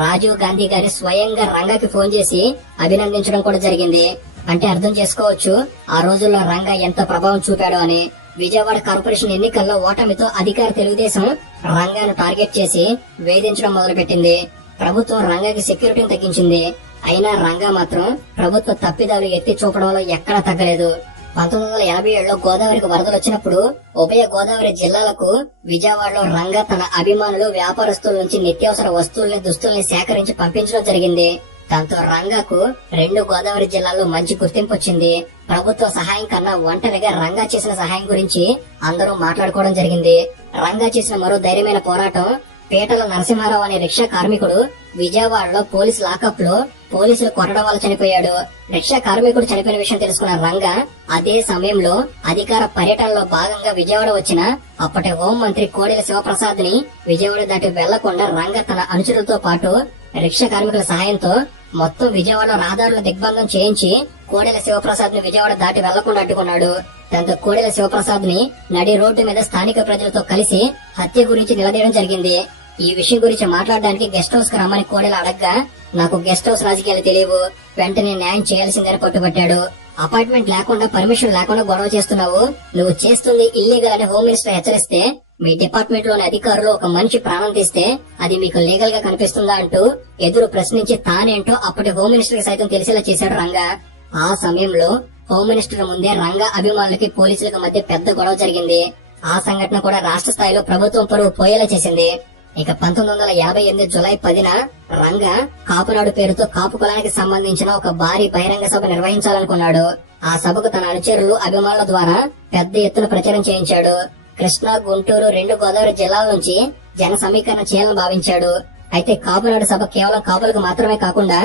రాజీవ్ గాంధీ గారి స్వయంగా రంగాకి ఫోన్ చేసి అభినందించడం కూడా జరిగింది. అంటే అర్థం చేసుకోవచ్చు ఆ రోజుల్లో రంగా ఎంత ప్రభావం చూపాడో అని. విజయవాడ కార్పొరేషన్ ఎన్నికల్లో ఓటమితో అధికార తెలుగుదేశం రంగాను టార్గెట్ చేసి వేధించడం మొదలుపెట్టింది. ప్రభుత్వం రంగాకి సెక్యూరిటీని తగ్గించింది. అయినా రంగా మాత్రం ప్రభుత్వ తప్పిదాలు ఎత్తి చూపడంలో ఎక్కడా తగ్గలేదు. 1987లో గోదావరికి వరదలు వచ్చినప్పుడు ఉభయ గోదావరి జిల్లాలకు విజయవాడలో రంగా తన అభిమానులు, వ్యాపారస్తుల నుంచి నిత్యావసర వస్తువుల్ని, దుస్తుల్ని సేకరించి పంపించడం జరిగింది. దాంతో రంగాకు 2 గోదావరి జిల్లాల్లో మంచి గుర్తింపు వచ్చింది. ప్రభుత్వ సహాయం కన్నా ఒంటరిగా రంగా చేసిన సహాయం గురించి అందరూ మాట్లాడుకోవడం జరిగింది. రంగా చేసిన మరో ధైర్యమైన పోరాటం పేటల నరసింహారావు అనే రిక్షా కార్మికుడు విజయవాడలో పోలీసు లాకప్ లో పోలీసులు కొట్టడం వల్ల చనిపోయాడు. రిక్షా కార్మికుడు చనిపోయిన విషయం తెలుసుకున్న రంగా అదే సమయంలో అధికార పర్యటనలో భాగంగా విజయవాడ వచ్చిన అప్పటి హోంమంత్రి కోడెల శివప్రసాద్ ని విజయవాడ దాటి వెళ్లకుండా రంగా తన అనుచరులతో పాటు రిక్షా కార్మికుల సహాయంతో మొత్తం విజయవాడలో రహదారుల దిగ్బంధం చేయించి కోడెల శివప్రసాద్ ని విజయవాడ దాటి వెళ్లకుండా అడ్డుకున్నాడు. దాంతో కోడెల శివప్రసాద్ ని నడి రోడ్డు మీద స్థానిక ప్రజలతో కలిసి హత్య గురించి నిలదీయడం జరిగింది. ఈ విషయం గురించి మాట్లాడడానికి గెస్ట్ హౌస్ కు రమ్మని కోడెల అడగ్గా నాకు గెస్ట్ హౌస్ రాజకీయాలు తెలియవు, వెంటనే న్యాయం చేయాల్సిందని పట్టుబట్టాడు. అపాయింట్మెంట్ లేకుండా, పర్మిషన్ లేకుండా గొడవ చేస్తున్నావు, నువ్వు చేస్తుంది ఇల్లీగల్ అని హోమ్ మినిస్టర్ హెచ్చరిస్తే మీ డిపార్ట్మెంట్ లోని అధికారులు ఒక మనిషి ప్రాణం తీస్తే అది మీకు లీగల్ గా కనిపిస్తుందా అంటూ ఎదురు ప్రశ్నించి తానేంటో అప్పటి హోమ్ మినిస్టర్ కి సైతం తెలిసేలా చేశాడు రంగా. ఆ సమయంలో హోమ్ మినిస్టర్ ముందే రంగా అభిమానులకి పోలీసులకు మధ్య పెద్ద గొడవ జరిగింది. ఆ సంఘటన కూడా రాష్ట్ర స్థాయిలో ప్రభుత్వం పరువు పోయేలా చేసింది. ఇక 1988 జూలై 10న రంగా కాపునాడు పేరుతో కాపు కులానికి సంబంధించిన ఒక భారీ బహిరంగ సభ నిర్వహించాలనుకున్నాడు. ఆ సభకు తన అనుచరులు, అభిమానుల ద్వారా పెద్ద ఎత్తున ప్రచారం చేయించాడు. కృష్ణా, గుంటూరు 2 గోదావరి జిల్లాల నుంచి జన సమీకరణ చేయాలని భావించాడు. అయితే కాపునాడు సభ కేవలం కాపులకు మాత్రమే కాకుండా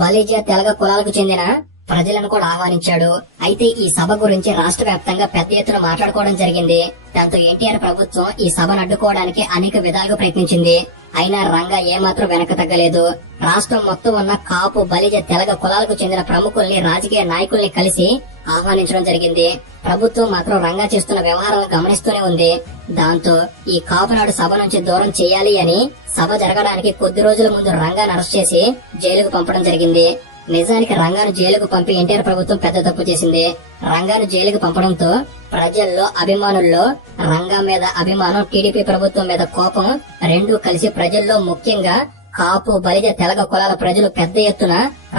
బలిజ, తెలగ కులాలకు చెందిన ప్రజలను కూడా ఆహ్వానించాడు. అయితే ఈ సభ గురించి రాష్ట్ర వ్యాప్తంగా పెద్ద ఎత్తున మాట్లాడుకోవడం జరిగింది. దాంతో ఎన్టీఆర్ ప్రభుత్వం ఈ సభను అడ్డుకోవడానికి అనేక విధాలుగా ప్రయత్నించింది. అయినా రంగా ఏమాత్రం వెనక తగ్గలేదు. రాష్ట్రం మొత్తం ఉన్న కాపు, బలిజ, తెలగ కులాలకు చెందిన ప్రముఖుల్ని, రాజకీయ నాయకుల్ని కలిసి ఆహ్వానించడం జరిగింది. ప్రభుత్వం మాత్రం రంగా చేస్తున్న వ్యవహారాలను గమనిస్తూనే ఉంది. దాంతో ఈ కాపునాడు సభ నుంచి దూరం చేయాలి అని సభ జరగడానికి కొద్ది రోజుల ముందు రంగాను అరెస్ట్ చేసి జైలుకు పంపడం జరిగింది. నిజానికి రంగాను జైలుకు పంపి ఎన్టీఆర్ ప్రభుత్వం పెద్ద తప్పు చేసింది. రంగాను జైలుకు పంపడంతో ప్రజల్లో, అభిమానుల్లో రంగా మీద అభిమానం, టీడీపీ ప్రభుత్వం మీద కోపం రెండూ కలిసి ప్రజల్లో, ముఖ్యంగా కాపు, బలిజ, తెలగ కులాల ప్రజలు పెద్ద ఎత్తున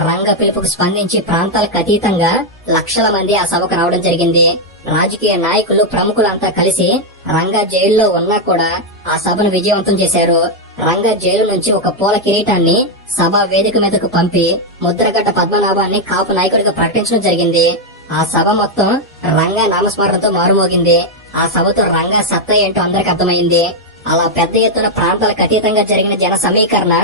రంగ పిలుపుకు స్పందించి ప్రాంతాలకు అతీతంగా లక్షల మంది ఆ సభకు రావడం జరిగింది. రాజకీయ నాయకులు, ప్రముఖులంతా కలిసి రంగా జైల్లో ఉన్నా కూడా ఆ సభను విజయవంతం చేశారు. రంగా జైలు నుంచి ఒక పూల కిరీటాన్ని సభా వేదిక మీదకు పంపి ముద్రగడ్డ పద్మనాభాన్ని కాపు నాయకుడిగా ప్రకటించడం జరిగింది. ఆ సభ మొత్తం రంగా నామస్మరణతో మారుమోగింది. ఆ సభతో రంగా సత్తా ఏంటో అందరికి అర్థమైంది. అలా పెద్ద ఎత్తున ప్రాంతాలకు అతీతంగా జరిగిన జన సమీకరణ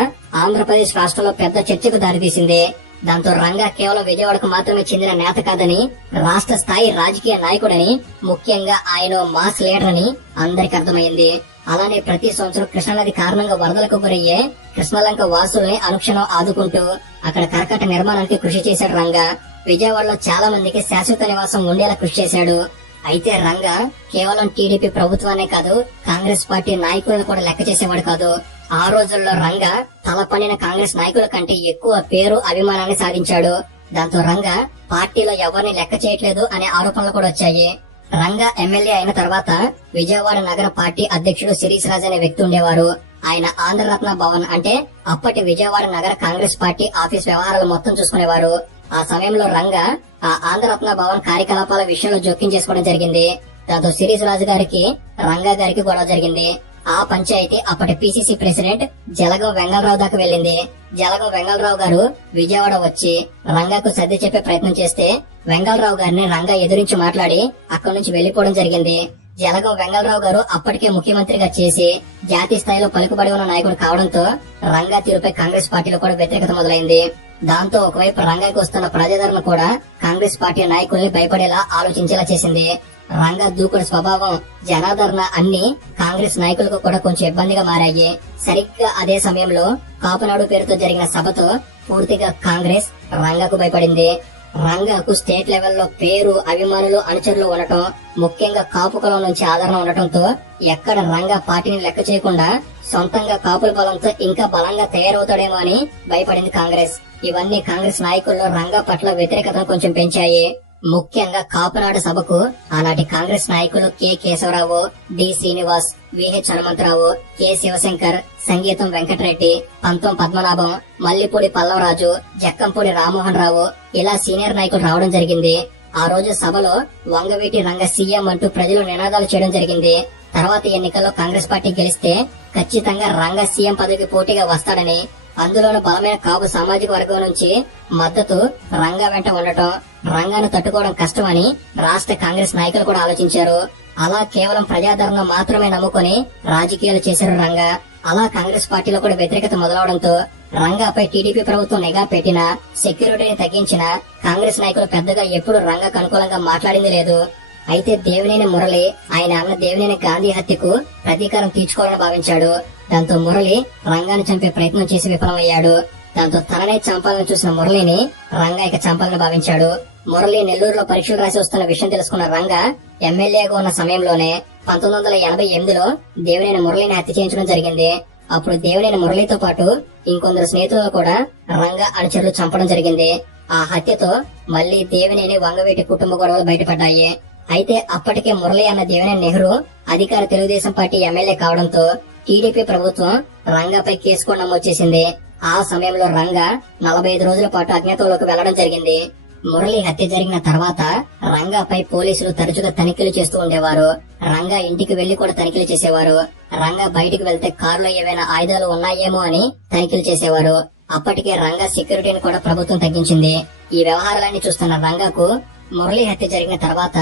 ఆంధ్రప్రదేశ్ రాష్ట్రంలో పెద్ద చర్చకు దారితీసింది. దాంతో రంగా కేవలం విజయవాడకు మాత్రమే చెందిన నేత కాదని, రాష్ట్ర స్థాయి రాజకీయ నాయకుడని, ముఖ్యంగా ఆయన మాస్ లీడర్ అని అందరికి అర్థమైంది. అలానే ప్రతి సంవత్సరం కృష్ణానది కారణంగా వరదలకు గురయ్యే కృష్ణలంక వాసుల్ని అనుక్షణం ఆదుకుంటూ అక్కడ కరకట్ట నిర్మాణానికి కృషి చేశాడు రంగా. విజయవాడలో చాలా మందికి శాశ్వత నివాసం ఉండేలా కృషి చేశాడు. అయితే రంగా కేవలం టీడీపీ ప్రభుత్వానే కాదు, కాంగ్రెస్ పార్టీ నాయకులను కూడా లెక్క చేసేవాడు కాదు. ఆ రోజుల్లో రంగా తలపడిన కాంగ్రెస్ నాయకుల కంటే ఎక్కువ పేరు, అభిమానాన్ని సాధించాడు. దాంతో రంగా పార్టీలో ఎవరిని లెక్క చేయట్లేదు అనే ఆరోపణలు కూడా వచ్చాయి. రంగా ఎమ్మెల్యే అయిన తర్వాత విజయవాడ నగర పార్టీ అధ్యక్షుడు శిరీష్ రాజ్ అనే వ్యక్తి ఉండేవారు. ఆయన ఆంధ్రరత్న భవన్ అంటే అప్పటి విజయవాడ నగర కాంగ్రెస్ పార్టీ ఆఫీస్ వ్యవహారాలు మొత్తం చూసుకునేవారు. ఆ సమయంలో రంగా ఆ ఆంధ్రరత్న భవన్ కార్యకలాపాల విషయంలో జోక్యం చేసుకోవడం జరిగింది. దాంతో శిరీష్ రాజు గారికి, రంగా గారికి గొడవ జరిగింది. ఆ పంచాయతీ అప్పటి పిసిసి ప్రెసిడెంట్ జలగం వెంగళరావు దాకా వెళ్లింది. జలగం వెంగళరావు గారు విజయవాడ వచ్చి రంగాకు సర్ది చెప్పే ప్రయత్నం చేస్తే వెంగళరావు గారిని రంగా ఎదురించి మాట్లాడి అక్కడి నుంచి వెళ్లిపోవడం జరిగింది. జలగం వెంగళరావు గారు అప్పటికే ముఖ్యమంత్రిగా చేసి జాతీయ స్థాయిలో పలుకుబడి ఉన్న నాయకుడు కావడంతో రంగా తీరుపై కాంగ్రెస్ పార్టీలో కూడా వ్యతిరేకత మొదలైంది. దాంతో ఒకవైపు రంగాకి వస్తున్న ప్రజాదరణ కూడా కాంగ్రెస్ పార్టీ నాయకుల్ని భయపడేలా ఆలోచించేలా చేసింది. రంగా దూకుడు స్వభావం, జనాదరణ అన్ని కాంగ్రెస్ నాయకులకు కూడా కొంచెం ఇబ్బందిగా మారాయి. సరిగ్గా అదే సమయంలో కాపునాడు పేరుతో జరిగిన సభతో పూర్తిగా కాంగ్రెస్ రంగాకు భయపడింది. రంగాకు స్టేట్ లెవెల్లో పేరు, అభిమానులు, అనుచరులు ఉండటం, ముఖ్యంగా కాపు కులం నుంచి ఆదరణ ఉండటంతో ఎక్కడ రంగా పార్టీని లెక్క చేయకుండా సొంతంగా కాపుల బలంతో ఇంకా బలంగా తయారవుతాడేమో అని భయపడింది కాంగ్రెస్. ఇవన్నీ కాంగ్రెస్ నాయకుల్లో రంగా పట్ల వ్యతిరేకతను కొంచెం పెంచాయి. ముఖ్యంగా కాపునాడు సభకు ఆనాటి కాంగ్రెస్ నాయకులు K Keshava Rao, D Srinivas, VH Hanumantha Rao, K Shiva Shankar, Sangeetham Venkat Reddy, పంతం పద్మనాభం, మల్లిపూడి పల్లవరాజు, జక్కంపూడి రామ్మోహన్ రావు ఇలా సీనియర్ నాయకులు రావడం జరిగింది. ఆ రోజు సభలో వంగవీటి రంగ సీఎం అంటూ ప్రజలు నినాదాలు చేయడం జరిగింది. తర్వాత ఎన్నికల్లో కాంగ్రెస్ పార్టీ గెలిస్తే ఖచ్చితంగా రంగ సీఎం పదవికి పోటీగా వస్తాడని, అందులోనూ బలమైన కాపు సామాజిక వర్గం నుంచి మద్దతు రంగా వెంట ఉండటం, రంగాను తట్టుకోవడం కష్టమని రాష్ట్ర కాంగ్రెస్ నాయకులు కూడా ఆలోచించారు. అలా కేవలం ప్రజాదరణ మాత్రమే నమ్ముకొని రాజకీయాలు చేశారు రంగా. అలా కాంగ్రెస్ పార్టీలో కూడా వ్యతిరేకత మొదలవడంతో రంగాపై టీడీపీ ప్రభుత్వం నిఘా పెట్టినా, సెక్యూరిటీని తగ్గించినా కాంగ్రెస్ నాయకులు పెద్దగా ఎప్పుడు రంగాకు అనుకూలంగా మాట్లాడింది లేదు. అయితే దేవినేని మురళి ఆయన అన్న దేవినేని గాంధీ హత్యకు ప్రతీకారం తీర్చుకోవాలని భావించాడు. దాంతో మురళి రంగాను చంపే ప్రయత్నం చేసి విఫలమయ్యాడు. దాంతో తననే చంపాలని చూసిన మురళిని రంగా ఇక చంపాలని భావించాడు. మురళి నెల్లూరులో పరీక్షలు రాసి వస్తున్న విషయం తెలుసుకున్న రంగా ఎమ్మెల్యేగా ఉన్న సమయంలోనే 1988లో దేవినేని మురళిని హత్య చేయించడం జరిగింది. అప్పుడు దేవినేని మురళితో పాటు ఇంకొందరు స్నేహితులను కూడా రంగా అనుచరులు చంపడం జరిగింది. ఆ హత్యతో మళ్లీ దేవినేని వంగవీటి కుటుంబ గొడవలు బయటపడ్డాయి. అయితే అప్పటికే మురళి అన్న దేవినేని నెహ్రూ అధికార తెలుగుదేశం పార్టీ ఎమ్మెల్యే కావడంతో టీడీపీ ప్రభుత్వం రంగాపై కేసు కూడా నమోదు చేసింది. ఆ సమయంలో రంగా 45 రోజుల పాటు అజ్ఞాతంలోకి వెళ్లడం జరిగింది. మురళి హత్య జరిగిన తర్వాత రంగాపై పోలీసులు తరచుగా తనిఖీలు చేస్తూ ఉండేవారు. రంగా ఇంటికి వెళ్లి కూడా తనిఖీలు చేసేవారు. రంగా బయటికి వెళ్తే కారులో ఏవైనా ఆయుధాలు ఉన్నాయేమో అని తనిఖీలు చేసేవారు. అప్పటికే రంగా సెక్యూరిటీని కూడా ప్రభుత్వం తగ్గించింది. ఈ వ్యవహారాలన్నీ చూస్తున్న రంగాకు మురళి హత్య జరిగిన తర్వాత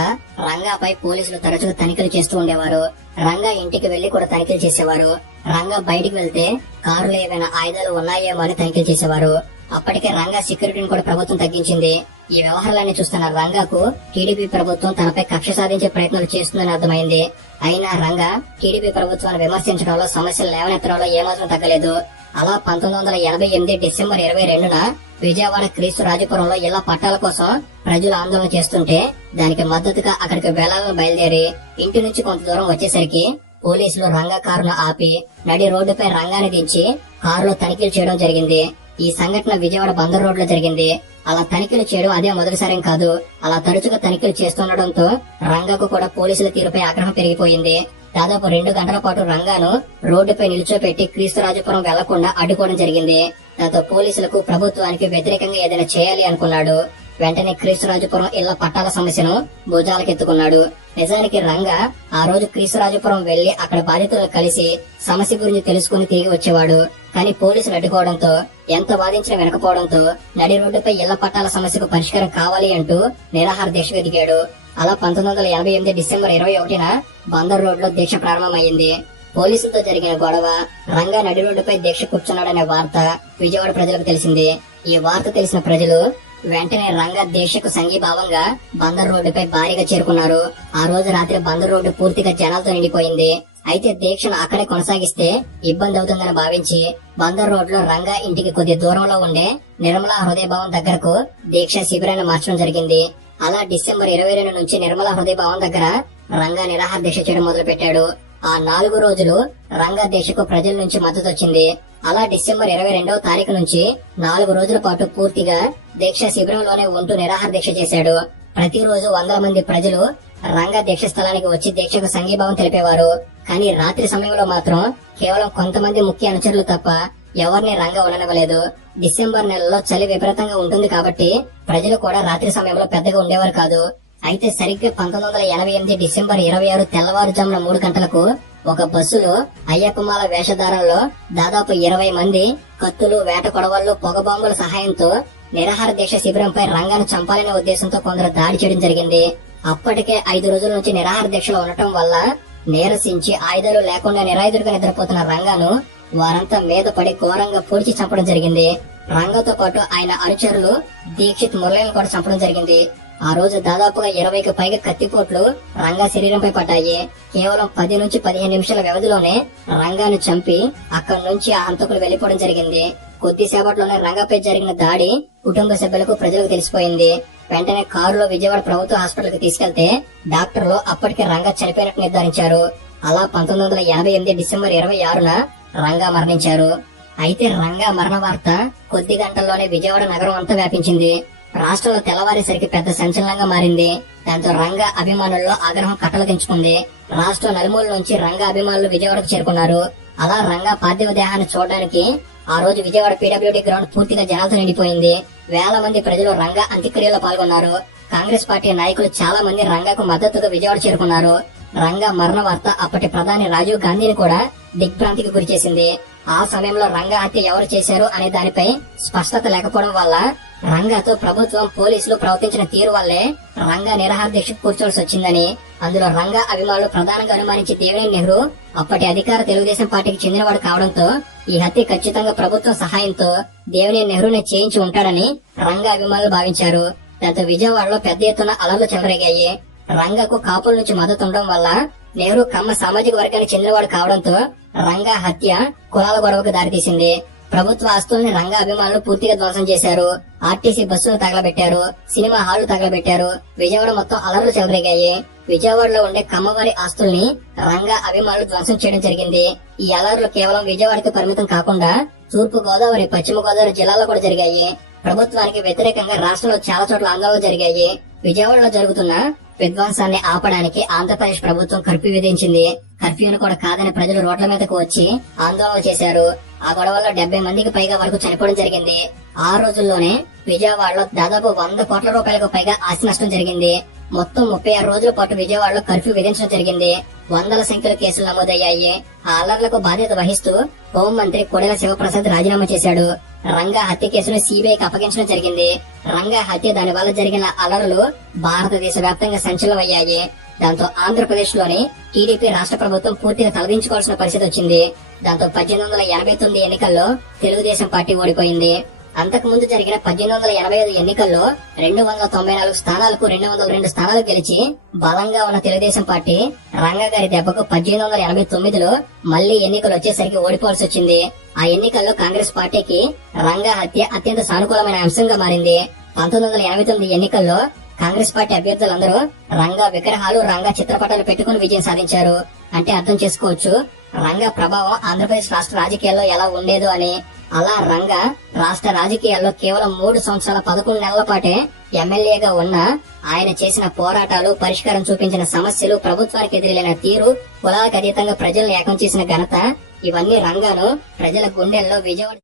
రంగాపై పోలీసులు తరచుగా తనిఖీలు చేస్తూ ఉండేవారు. రంగా ఇంటికి వెళ్లి కూడా తనిఖీలు చేసేవారు. రంగా బయటికి వెళ్తే కారులో ఏవైనా ఆయుధాలు ఉన్నాయేమో అని తనిఖీలు చేసేవారు. అప్పటికే రంగా సెక్యూరిటీని కూడా ప్రభుత్వం తగ్గించింది. ఈ వ్యవహారాలన్నీ చూస్తున్న రంగాకు టీడీపీ ప్రభుత్వం తనపై కక్ష సాధించే ప్రయత్నాలు చేస్తుందని అర్థమైంది. అయినా రంగా టీడీపీ ప్రభుత్వాన్ని విమర్శించడంలో, సమస్యలు లేవనెత్తడంలో ఏమాత్రం తగ్గలేదు. అలా 1988 డిసెంబర్ 22న విజయవాడ క్రీస్తు రాజపురంలో ఇళ్ల పట్టాల కోసం ప్రజలు ఆందోళన చేస్తుంటే దానికి మద్దతుగా అక్కడికి వెళ్లాలని బయలుదేరి ఇంటి నుంచి కొంత దూరం వచ్చేసరికి పోలీసులు రంగా కారును ఆపి నడి రోడ్డుపై రంగాన్ని దించి కారులో తనిఖీలు చేయడం జరిగింది. ఈ సంఘటన విజయవాడ బందర్ రోడ్ లో జరిగింది. అలా తనిఖీలు చేయడం అదే మొదటిసారేం కాదు. అలా తరచుగా తనిఖీలు చేస్తుండటంతో రంగాకు కూడా పోలీసుల తీరుపై ఆగ్రహం పెరిగిపోయింది. దాదాపు 2 గంటల పాటు రంగాను రోడ్డుపై నిల్చోపెట్టి క్రీస్తురాజపురం వెళ్లకుండా అడ్డుకోవడం జరిగింది. దాంతో పోలీసులకు, ప్రభుత్వానికి వ్యతిరేకంగా ఏదైనా చేయాలి అనుకున్నాడు. వెంటనే క్రీస్తురాజపురం ఇళ్ల పట్టాల సమస్యను భుజాలకెత్తుకున్నాడు. నిజానికి రంగా ఆ రోజు క్రీస్తురాజపురం వెళ్లి అక్కడ బాధితులను కలిసి సమస్య గురించి తెలుసుకుని తిరిగి వచ్చేవాడు. కానీ పోలీసులు అడ్డుకోవడంతో, ఎంత వాదించినా వెనకపోవడంతో నడి రోడ్డుపై ఇళ్ల పట్టాల సమస్యకు పరిష్కారం కావాలి అంటూ నిరాహార దీక్ష దిగాడు. అలా 1988 డిసెంబర్ 21న బందర్ రోడ్ లో దీక్ష ప్రారంభమైంది. పోలీసులతో జరిగిన గొడవ, రంగా నడి రోడ్డుపై దీక్ష కూర్చున్నాడనే వార్త విజయవాడ ప్రజలకు తెలిసింది. ఈ వార్త తెలిసిన ప్రజలు వెంటనే రంగా దీక్షకు సంఘీభావంగా బందర్ రోడ్డుపై భారీగా చేరుకున్నారు. ఆ రోజు రాత్రి బందర్ రోడ్డు పూర్తిగా జనాలతో నిండిపోయింది. అయితే దీక్షను అక్కడే కొనసాగిస్తే ఇబ్బంది అవుతుందని భావించి బందర్ రోడ్ లో రంగా ఇంటికి కొద్ది దూరంలో ఉండే నిర్మలా హృదయ భవన్ దగ్గరకు దీక్ష శిబిరాన్ని మార్చడం జరిగింది. అలా డిసెంబర్ 22 నుంచి నిర్మలా హృదయ భవన్ దగ్గర రంగా నిరాహార దీక్ష చేయడం మొదలు పెట్టాడు. ఆ 4 రోజులు రంగా దీక్షకు ప్రజల నుంచి మద్దతు వచ్చింది. అలా డిసెంబర్ 22వ తారీఖు నుంచి 4 రోజుల పాటు పూర్తిగా దీక్ష శిబిరంలోనే ఉంటూ నిరాహార దీక్ష చేశాడు. ప్రతిరోజు 100 మంది ప్రజలు రంగా దీక్ష స్థలానికి వచ్చి దీక్షకు సంఘీభావం తెలిపేవారు. కానీ రాత్రి సమయంలో మాత్రం కేవలం కొంతమంది ముఖ్య అనుచరులు తప్ప ఎవరిని రంగా ఉండనివ్వలేదు. డిసెంబర్ నెలలో చలి విపరీతంగా ఉంటుంది కాబట్టి ప్రజలు కూడా రాత్రి సమయంలో పెద్దగా ఉండేవారు కాదు. అయితే సరిగ్గా 1988 డిసెంబర్ 26 తెల్లవారుజామున 3 గంటలకు ఒక బస్సులో అయ్యప్పమాల వేషధారంలో దాదాపు 20 మంది కత్తులు, వేట కొడవళ్లు, పొగబాంబుల సహాయంతో నిరాహార దీక్ష శిబిరంపై రంగాను చంపాలనే ఉద్దేశంతో కొందరు దాడి చేయడం జరిగింది. అప్పటికే 5 రోజుల నుంచి నిరాహార దీక్షలో ఉండటం వల్ల నీరసించి ఆయుధాలు లేకుండా నిరాయుధుడిగా నిద్రపోతున్న రంగాను వారంతా మీద పడి ఘోరంగా పొడిచి చంపడం జరిగింది. రంగాతో పాటు ఆయన అనుచరులు దీక్షిత్ మురళిని కూడా చంపడం జరిగింది. ఆ రోజు దాదాపుగా 20కి పైగా కత్తిపోట్లు రంగా శరీరంపై పడ్డాయి. కేవలం 10 నుంచి 15 నిమిషాల వ్యవధిలోనే రంగాను చంపి అక్కడి నుంచి ఆ హంతకులు వెళ్లిపోవడం జరిగింది. కొద్దిసేపట్లోనే రంగాపై జరిగిన దాడి కుటుంబ సభ్యులకు, ప్రజలకు తెలిసిపోయింది. వెంటనే కారులో విజయవాడ ప్రభుత్వ హాస్పిటల్ కి తీసుకెళ్తే డాక్టర్లు అప్పటికే రంగా చనిపోయినట్టు నిర్ధారించారు. అలా 1988 డిసెంబర్ 26న రంగా మరణించారు. అయితే రంగా మరణ వార్త కొద్ది గంటల్లోనే విజయవాడ నగరం అంతా వ్యాపించింది. రాష్ట్రంలో తెల్లవారేసరికి పెద్ద సంచలనంగా మారింది. దాంతో రంగా అభిమానుల్లో ఆగ్రహం కట్టలు తెంచుకుంది. రాష్ట్రం నలుమూల నుంచి రంగా అభిమానులు విజయవాడకు చేరుకున్నారు. అలా రంగా పార్థివ దేహాన్ని చూడడానికి ఆ రోజు విజయవాడ పీడబ్ల్యూడీ గ్రౌండ్ పూర్తిగా జనాలతో నిండిపోయింది. వేల మంది ప్రజలు రంగా అంత్యక్రియలో పాల్గొన్నారు. కాంగ్రెస్ పార్టీ నాయకులు చాలా మంది రంగాకు మద్దతుగా విజయవాడ చేరుకున్నారు. రంగా మరణ వార్త అప్పటి ప్రధాని రాజీవ్ గాంధీని కూడా దిగ్భ్రాంతికి గురిచేసింది. ఆ సమయంలో రంగా హత్య ఎవరు చేశారు అనే దానిపై స్పష్టత లేకపోవడం వల్ల రంగాతో ప్రభుత్వం, పోలీసులు ప్రవర్తించిన తీరు వల్లే రంగా నిరాహార దీక్ష కూర్చోవలసి వచ్చిందని, అందులో రంగా అభిమానులు ప్రధానంగా అనుమానించి దేవినేని నెహ్రూ అప్పటి అధికార తెలుగుదేశం పార్టీకి చెందినవాడు కావడంతో ఈ హత్య ఖచ్చితంగా ప్రభుత్వం సహాయంతో దేవినేని నెహ్రూనే చేయించి ఉంటాడని రంగా అభిమానులు భావించారు. దాంతో విజయవాడలో పెద్ద ఎత్తున అలర్లు చెలరేగాయి. రంగాకు కాపుల నుంచి మద్దతు ఉండడం వల్ల నెహ్రూ కమ్మ సామాజిక వర్గానికి చెందినవాడు కావడంతో రంగా హత్య కులాల గొడవకు దారితీసింది. ప్రభుత్వ ఆస్తుల్ని రంగా అభిమానులు పూర్తిగా ధ్వంసం చేశారు. ఆర్టీసీ బస్సులు తగలబెట్టారు, సినిమా హాళ్లు తగలబెట్టారు. విజయవాడ మొత్తం అలర్లు చెలరేగాయి. విజయవాడలో ఉండే కమ్మవారి ఆస్తుల్ని రంగా అభిమానులు ధ్వంసం చేయడం జరిగింది. ఈ అలర్లు కేవలం విజయవాడకి పరిమితం కాకుండా తూర్పు గోదావరి, పశ్చిమ గోదావరి జిల్లాలో కూడా జరిగాయి. ప్రభుత్వానికి వ్యతిరేకంగా రాష్ట్రంలో చాలా చోట్ల ఆందోళనలు జరిగాయి. విజయవాడలో జరుగుతున్న విధ్వంసాన్ని ఆపడానికి ఆంధ్రప్రదేశ్ ప్రభుత్వం కర్ఫ్యూ విధించింది. కర్ఫ్యూను కూడా కాదని ప్రజలు రోడ్ల మీదకు వచ్చి ఆందోళన చేశారు. ఆ గొడవల్లో 70 మందికి పైగా వరకు చనిపోవడం జరిగింది. ఆ రోజుల్లోనే విజయవాడలో దాదాపు 100 కోట్ల రూపాయలకు పైగా ఆస్తి నష్టం జరిగింది. మొత్తం 36 రోజుల పాటు విజయవాడలో కర్ఫ్యూ విధించడం జరిగింది. వందల సంఖ్యలో కేసులు నమోదయ్యాయి. ఆ అల్లర్లకు బాధ్యత వహిస్తూ హోంమంత్రి కొడెల శివప్రసాద్ రాజీనామా చేశాడు. రంగా హత్య కేసును సిబిఐకి అప్పగించడం జరిగింది. రంగా హత్య, దాని వల్ల జరిగిన అల్లర్లు భారతదేశ వ్యాప్తంగా సంచలనమయ్యాయి. దాంతో ఆంధ్రప్రదేశ్ లోని టీడీపీ రాష్ట్ర ప్రభుత్వం పూర్తిగా తలదించుకోవాల్సిన పరిస్థితి వచ్చింది. దాంతో 1889 ఎన్నికల్లో తెలుగుదేశం పార్టీ ఓడిపోయింది. అంతకు ముందు జరిగిన 1885 ఎన్నికల్లో 294 స్థానాలకు 202 స్థానాలు గెలిచి బలంగా ఉన్న తెలుగుదేశం పార్టీ రంగా గారి దెబ్బకు 1889లో మళ్లీ ఎన్నికలు వచ్చేసరికి ఓడిపోవాల్సి వచ్చింది. ఆ ఎన్నికల్లో కాంగ్రెస్ పార్టీకి రంగా హత్య అత్యంత సానుకూలమైన అంశంగా మారింది. 1989 ఎన్నికల్లో కాంగ్రెస్ పార్టీ అభ్యర్థులందరూ రంగా విగ్రహాలు, రంగా చిత్రపటాలు పెట్టుకుని విజయం సాధించారు. అంటే అర్థం చేసుకోవచ్చు రంగా ప్రభావం ఆంధ్రప్రదేశ్ రాష్ట్ర రాజకీయాల్లో ఎలా ఉండేదో అని. అలా రంగా రాష్ట్ర రాజకీయాల్లో కేవలం 3 సంవత్సరాల 11 నెలల పాటే ఎమ్మెల్యేగా ఉన్న ఆయన చేసిన పోరాటాలు, పరిష్కారం చూపించిన సమస్యలు, ప్రభుత్వానికి ఎదురెళ్లిన తీరు, కులాలకు అతీతంగా ప్రజలను ఏకం చేసిన ఘనత, ఇవన్నీ రంగాను ప్రజల గుండెల్లో విజయవాడ